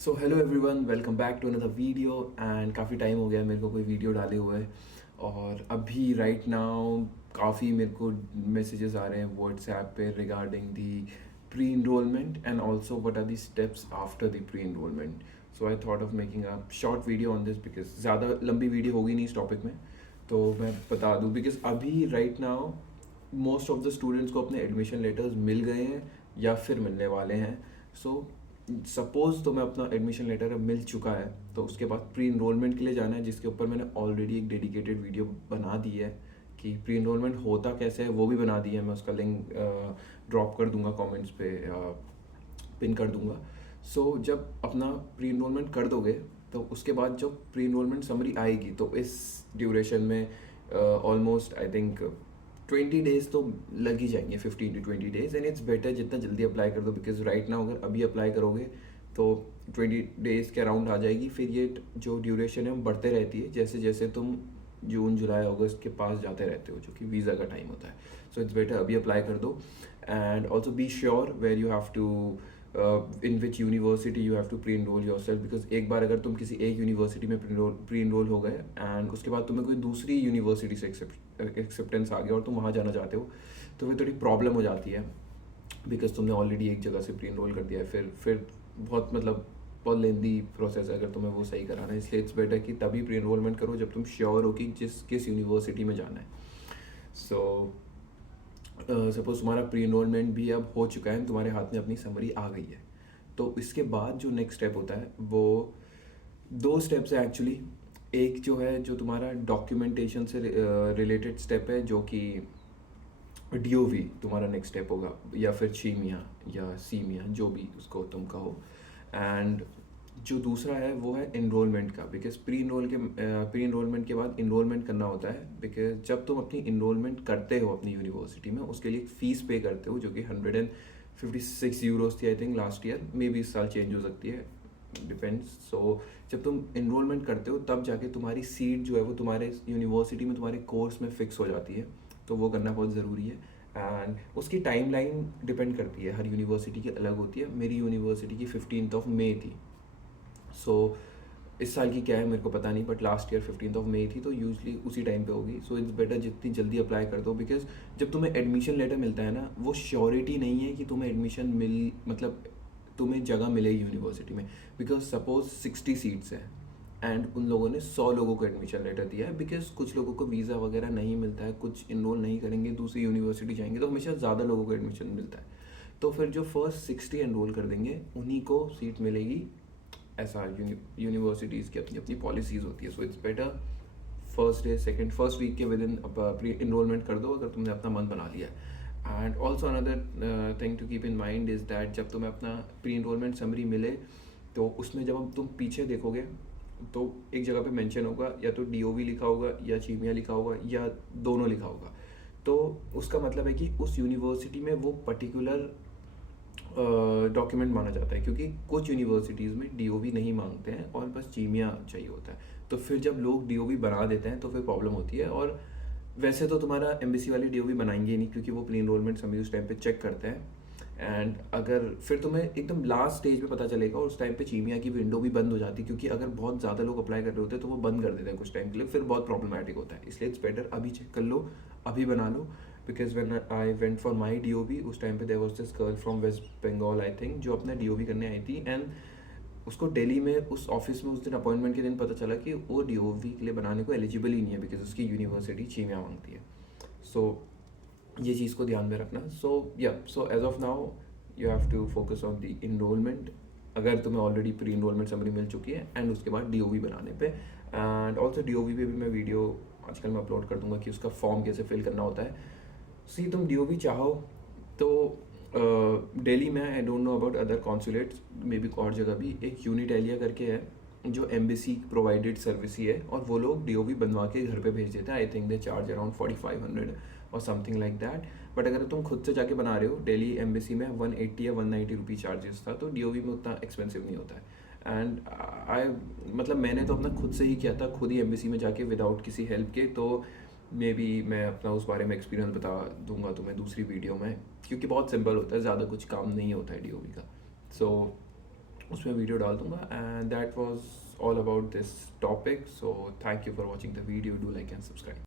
So hello everyone, welcome back to another video. And काफ़ी time हो गया मेरे को कोई वीडियो डाले हुए, और अभी राइट नाउ काफ़ी मेरे को मैसेजेस आ रहे हैं व्हाट्सएप पे regarding the pre enrolment and also what are the steps after the pre enrolment. So I thought of making a short video on this because ज़्यादा लंबी वीडियो होगी नहीं इस टॉपिक में, तो मैं बता दूँ बिकॉज अभी right now most of the students को अपने एडमिशन लेटर्स मिल गए हैं या फिर मिलने वाले हैं। सो सपोज तो मैं अपना एडमिशन लेटर अब मिल चुका है, तो उसके बाद प्री इनरोलमेंट के लिए जाना है, जिसके ऊपर मैंने ऑलरेडी एक डेडिकेटेड वीडियो बना दी है कि प्री इनरोलमेंट होता कैसे है, वो भी बना दी है। मैं उसका लिंक ड्रॉप कर दूंगा कमेंट्स पे या पिन कर दूंगा। सो जब अपना प्री इनरोलमेंट कर दोगे तो उसके बाद जब प्री इनरोलमेंट समरी आएगी तो इस ड्यूरेशन में ऑलमोस्ट आई थिंक 20 डेज तो लग ही जाएंगे, 15 to 20 days. And it's better जितना जल्दी अप्लाई कर दो, बिकॉज राइट नाउ अगर अभी अप्लाई करोगे तो 20 डेज के अराउंड आ जाएगी। फिर ये जो ड्यूरेशन है वो बढ़ते रहती है जैसे जैसे तुम जून जुलाई अगस्त के पास जाते रहते हो, जो कि वीज़ा का टाइम होता है। सो इट्स बेटर अभी अप्लाई कर दो। And also be sure where you have to in which university you have to pre enrol yourself, because एक बार अगर तुम किसी एक यूनिवर्सिटी में प्री इनरोल हो गए एंड उसके बाद तुम्हें कोई दूसरी यूनिवर्सिटी से एक्सेप्टेंस आ गया और तुम वहाँ जाना चाहते हो, तो फिर थोड़ी प्रॉब्लम हो जाती है बिकॉज तुमने ऑलरेडी एक जगह से प्री इनरोल कर दिया है। फिर बहुत बहुत लेंदी प्रोसेस है अगर तुम्हें वो सही कराना है। इसलिए इट्स बेटर कि तभी प्री इनरोलमेंट करो जब तुम श्योर हो कि किस यूनिवर्सिटी में जाना है। सो सपोज तुम्हारा प्री इनरोलमेंट भी अब हो चुका है, तुम्हारे हाथ में अपनी समरी आ गई है, तो इसके बाद जो नेक्स्ट स्टेप होता है वो दो स्टेप्स है एक्चुअली। एक जो है जो तुम्हारा डॉक्यूमेंटेशन से रिलेटेड स्टेप है, जो कि डीओवी तुम्हारा नेक्स्ट स्टेप होगा, या फिर चीमिया या सीमिया जो भी उसको तुम कहो। एंड जो दूसरा है वो है इनरोलमेंट का, बिकॉज प्री इनरोलमेंट के बाद इनरोलमेंट करना होता है। बिकॉज जब तुम अपनी इनरोलमेंट करते हो अपनी यूनिवर्सिटी में, उसके लिए फ़ीस पे करते हो जो कि 156 यूरोज थी I think last year, may be इस साल चेंज हो सकती है, डिपेंड्स। सो जब तुम इनरोलमेंट करते हो तब जाके तुम्हारी सीट जो है वो तुम्हारे यूनिवर्सिटी में तुम्हारे कोर्स में फिक्स हो जाती है, तो वो करना बहुत ज़रूरी है। एंड उसकी टाइमलाइन डिपेंड करती है, हर यूनिवर्सिटी की अलग होती है। मेरी यूनिवर्सिटी की 15 थी। सो इस साल की क्या है मेरे को पता नहीं, बट लास्ट ईयर 15 थी, तो यूजली उसी टाइम पे होगी। सो इट्स बेटर जितनी जल्दी अप्लाई कर दो, बिकॉज जब तुम्हें एडमिशन लेटर मिलता है ना, वो श्योरिटी नहीं है कि तुम्हें एडमिशन तुम्हें जगह मिलेगी यूनिवर्सिटी में। बिकॉज सपोज 60 सीट्स हैं एंड उन लोगों ने 100 लोगों को एडमिशन लेटर दिया है, बिकॉज कुछ लोगों को वीज़ा वगैरह नहीं मिलता है, कुछ इनरोल नहीं करेंगे दूसरी यूनिवर्सिटी जाएंगे, तो हमेशा ज़्यादा लोगों को एडमिशन मिलता है। तो फिर जो फर्स्ट 60 एनरोल कर देंगे उन्हीं को सीट मिलेगी। ऐसा यूनिवर्सिटीज़ की अपनी अपनी पॉलिसीज़ होती है। So it's better first week के विद इन प्री इनरोलमेंट कर दो अगर तुमने अपना मन बना लिया है। And also another thing to keep in mind is that जब तुम्हें अपना प्री इनरोलमेंट समरी मिले तो उसमें जब तुम पीछे देखोगे तो एक जगह पे मेंशन होगा, या तो डीओवी लिखा होगा या चीमिया लिखा होगा या दोनों लिखा होगा। तो उसका मतलब है कि उस यूनिवर्सिटी में वो पर्टिकुलर डॉक्यूमेंट माना जाता है, क्योंकि कुछ यूनिवर्सिटीज़ में डीओवी नहीं मांगते हैं और बस चीमिया चाहिए होता है। तो फिर जब लोग डीओवी बना देते हैं तो फिर प्रॉब्लम होती है। और वैसे तो तुम्हारा एमबीसी वाले डीओवी बनाएंगे ही नहीं, क्योंकि वो प्री इनरोलमेंट समरी उस टाइम पे चेक करते हैं। एंड अगर फिर तुम्हें एकदम लास्ट स्टेज पे पता चलेगा और उस टाइम पे चीमिया की विंडो भी बंद हो जाती है, क्योंकि अगर बहुत ज़्यादा लोग अप्लाई कर रहे होते हैं तो वो बंद कर देते हैं कुछ टाइम के लिए, फिर बहुत प्रॉब्लमेटिक होता है। इसलिए इट्स बेटर अभी चेक कर लो, अभी बना लो। Because when I went for my DOV, उस टाइम पे there was this girl from West Bengal I think, जो अपना डीओवी करने आई थी। एंड उसको दिल्ली में उस ऑफिस में उस दिन अपॉइंटमेंट के दिन पता चला कि वो डीओवी के लिए बनाने को एलिजिबल ही नहीं है, बिकॉज उसकी यूनिवर्सिटी चीमिया मांगती है। सो ये चीज़ को ध्यान में रखना। So as of now you have to focus on the enrolment, अगर तुम्हें ऑलरेडी प्री इनरोलमेंट समरी मिल चुकी है, एंड उसके बाद डीओवी बनाने पे। एंड ऑल्सो डीओवी पे भी मैं वीडियो आजकल मैं अपलोड कर दूंगा कि उसका फॉर्म कैसे फिल करना होता है। सी तुम डीओवी चाहो तो दिल्ली में, I don't know about other consulates, may be और जगह भी, एक यूनिटेलिया करके है जो एम्बेसी प्रोवाइडेड सर्विस ही है, और वो लोग डीओवी बनवा के घर पे भेज देते हैं। I think they charge around 4500 और समथिंग लाइक दैट। बट अगर तुम खुद से जाके बना रहे हो, दिल्ली एम्बेसी में 180 या 190 रुपी चार्जेस था, तो डीओवी में उतना एक्सपेंसिव नहीं होता है। एंड मैंने तो अपना खुद से ही किया था, खुद ही एम्बेसी में जाके विदाउट किसी हेल्प के। तो मे बी मैं अपना उस बारे में एक्सपीरियंस बता दूंगा तुम्हें दूसरी वीडियो में, क्योंकि बहुत सिंपल होता है, ज़्यादा कुछ काम नहीं होता है डीओवी का। सो उसमें वीडियो डाल दूंगा. And that was all about this topic. So thank you for watching the video. Do like and subscribe.